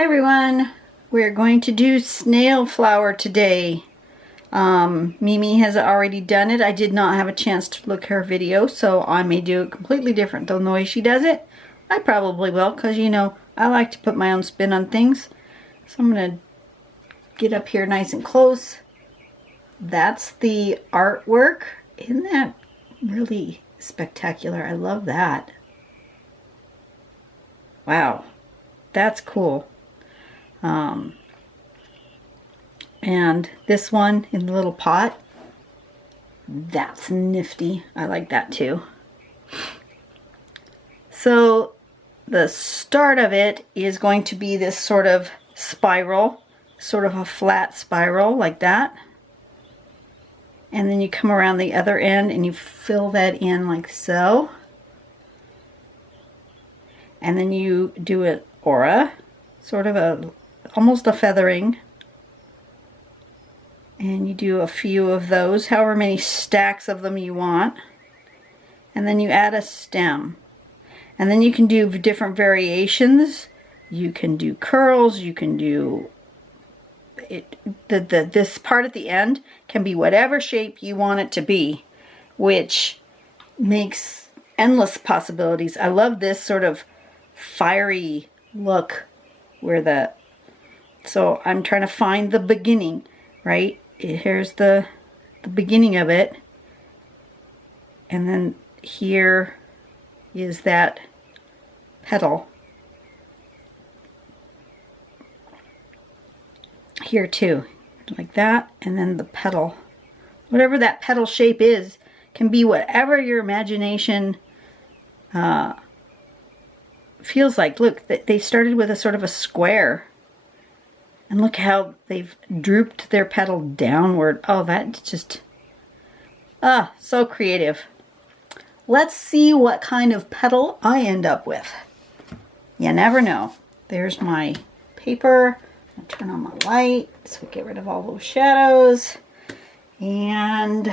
Hi everyone, we're going to do snail flower today. Mimi has already done it. I did not have a chance to look her video, so I may do it completely different than the way she does it. I probably will, because you know, I like to put my own spin on things. So I'm going to get up here nice and close. That's the artwork. Isn't that really spectacular? I love that. Wow, that's cool. And this one in the little pot, that's nifty. I like that too. So the start of it is going to be this sort of spiral, sort of a flat spiral like that. And then you come around the other end and you fill that in like so. And then you do an aura, sort of almost a feathering. And you do a few of those, however many stacks of them you want. And then you add a stem. And then you can do different variations. You can do curls, you can do it. This part at the end can be whatever shape you want it to be, which makes endless possibilities. I love this sort of fiery look where so I'm trying to find the beginning, right? Here's the beginning of it, and then here is that petal here too, like that. And then the petal, whatever that petal shape is, can be whatever your imagination feels like. Look, they started with a sort of a square. And look how they've drooped their petal downward. Oh, that's just, so creative. Let's see what kind of petal I end up with. You never know. There's my paper. I'll turn on my light so get rid of all those shadows. And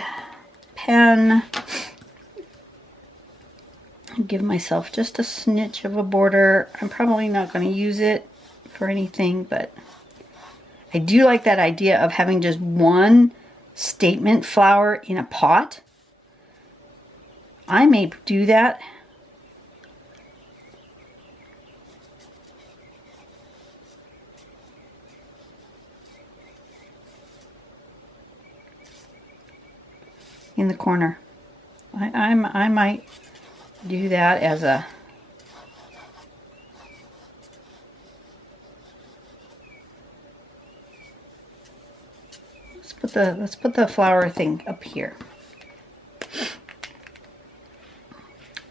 pen. Give myself just a snitch of a border. I'm probably not going to use it for anything, but I do like that idea of having just one statement flower in a pot. I may do that. In the corner. I might do that as a let's put the flower thing up here.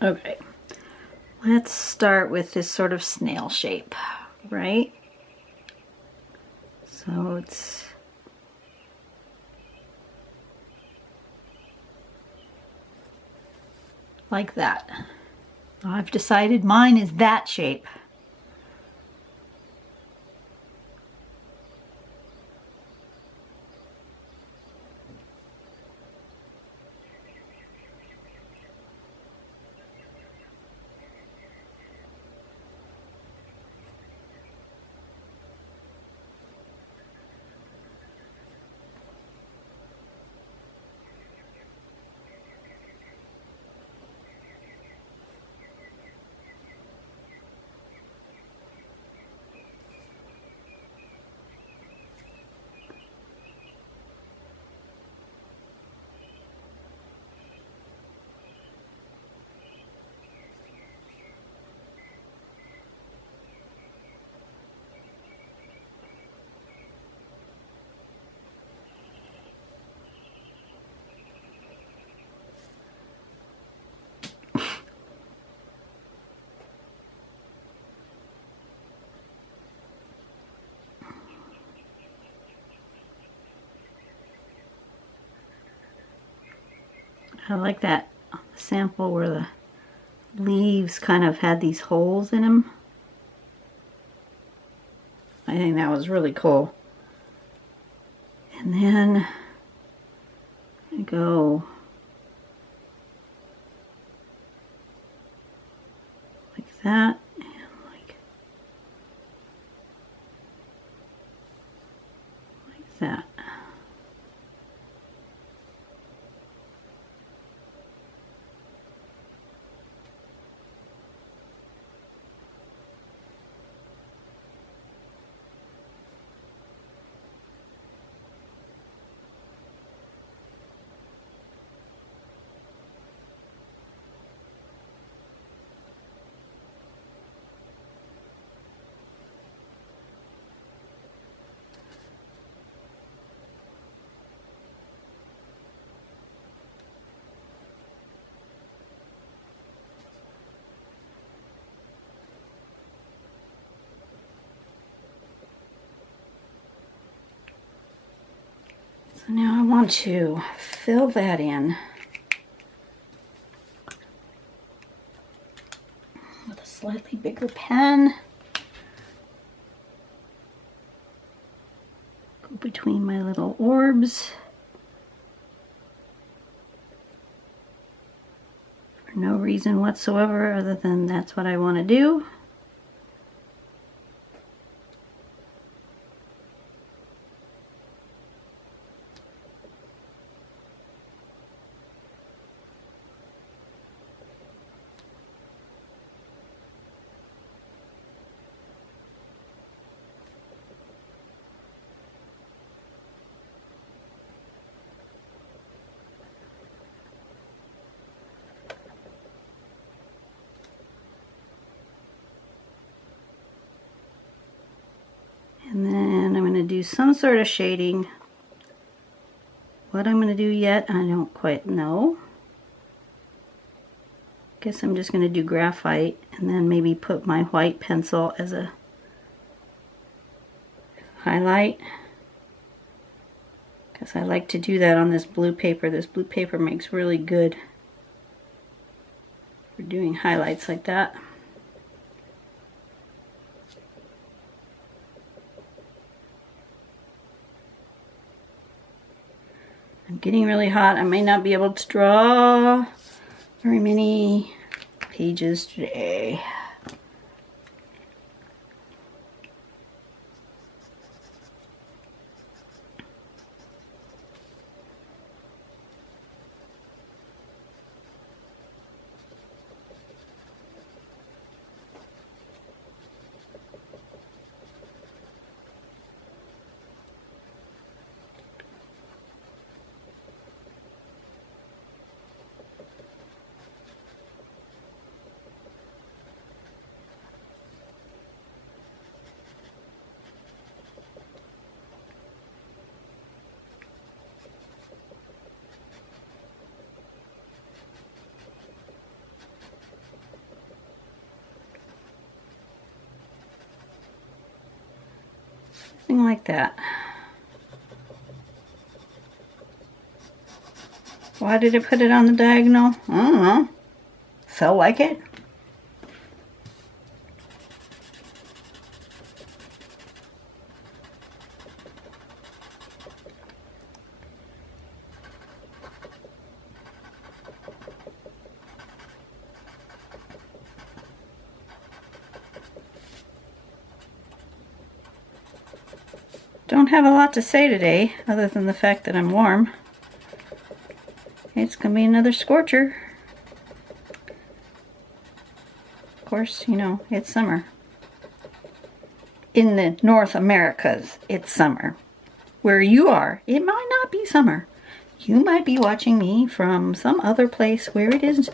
Okay, let's start with this sort of snail shape, right? So it's like that. I've decided mine is that shape. I like that sample where the leaves kind of had these holes in them. I think that was really cool. And then I go like that, and like that. So now I want to fill that in with a slightly bigger pen. Go between my little orbs. For no reason whatsoever other than that's what I want to do. And then I'm going to do some sort of shading. What I'm going to do yet, I don't quite know. Guess I'm just going to do graphite and then maybe put my white pencil as a highlight. Because I like to do that on this blue paper. This blue paper makes really good for doing highlights like that. I'm getting really hot. I may not be able to draw very many pages today. Something like that. Why did it put it on the diagonal? I don't know. Felt like it. Don't have a lot to say today, other than the fact that I'm warm. It's gonna be another scorcher. Of course, you know, it's summer. In the North Americas, it's summer. Where you are, it might not be summer. You might be watching me from some other place where it is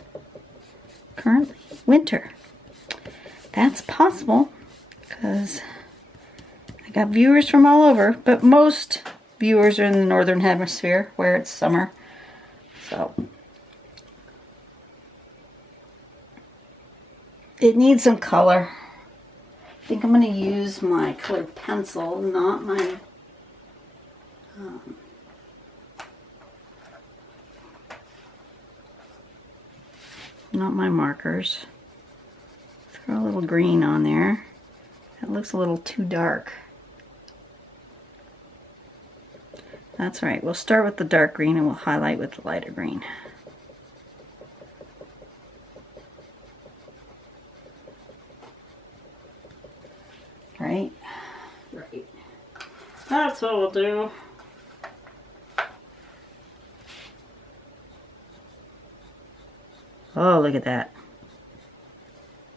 currently winter. That's possible, because I got viewers from all over, but most viewers are in the Northern Hemisphere where it's summer. So it needs some color. I think I'm going to use my colored pencil, not my markers. Throw a little green on there. It looks a little too dark. That's right, we'll start with the dark green and we'll highlight with the lighter green. Right? Right. That's what we'll do. Oh, look at that.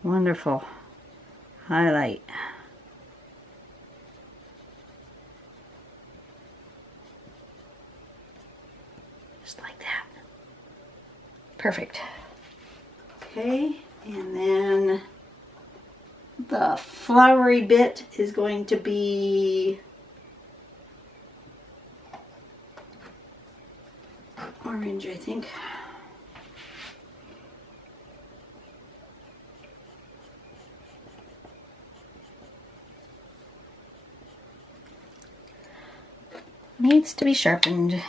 Wonderful highlight. Just like that. Perfect. Okay, and then the flowery bit is going to be orange, I think. Needs to be sharpened.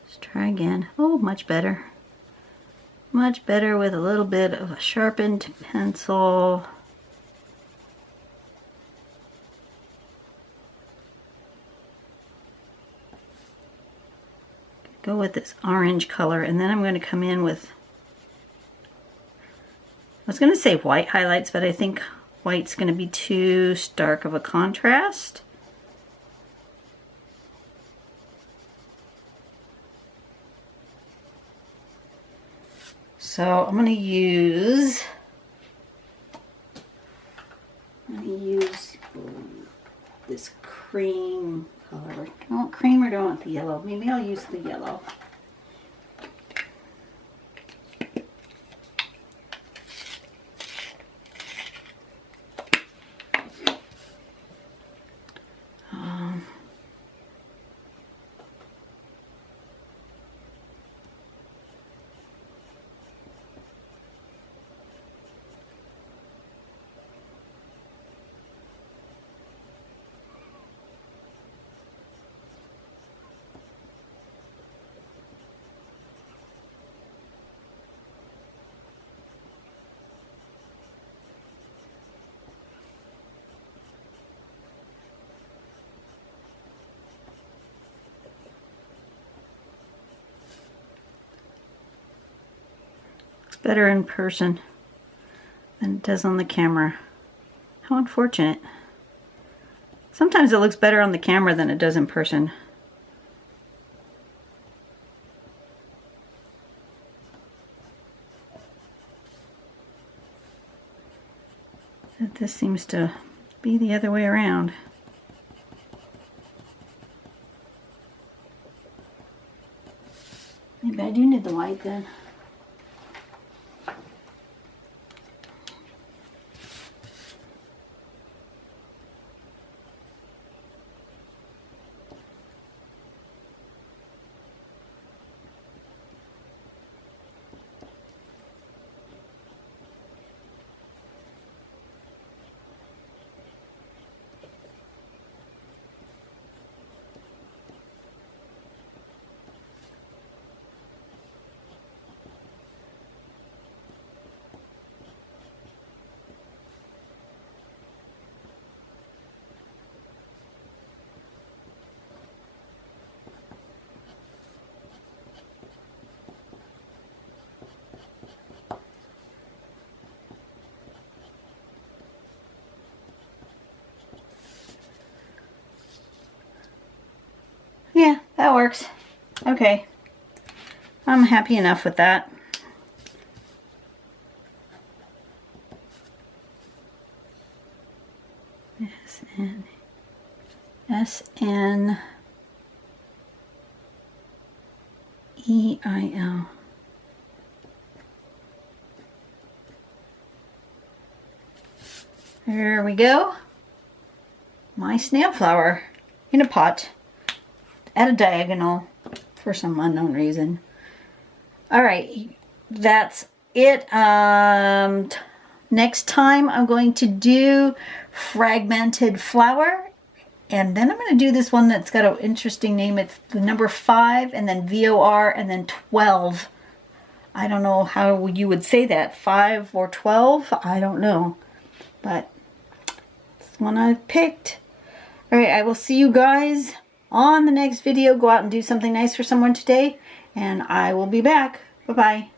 Let's try again. Oh, much better. Much better with a little bit of a sharpened pencil. Go with this orange color, and then I'm going to come in with, I was going to say white highlights, but I think white's going to be too stark of a contrast. So I'm going to use this cream color. Do I want cream or do I want the yellow? Maybe I'll use the yellow. Better in person than it does on the camera. How unfortunate. Sometimes it looks better on the camera than it does in person. But this seems to be the other way around. Maybe I do need the white then. Yeah, that works. Okay. I'm happy enough with that. S-N-E-I-L. There we go. My snail flower in a pot at a diagonal for some unknown reason. Alright, that's it. Next time I'm going to do fragmented flower, and then I'm going to do this one that's got an interesting name. It's the number 5 and then VOR and then 12. I don't know how you would say that, 5 or 12, I don't know, but it's the one I've picked. Alright, I will see you guys on the next video. Go out and do something nice for someone today, and I will be back. Bye-bye.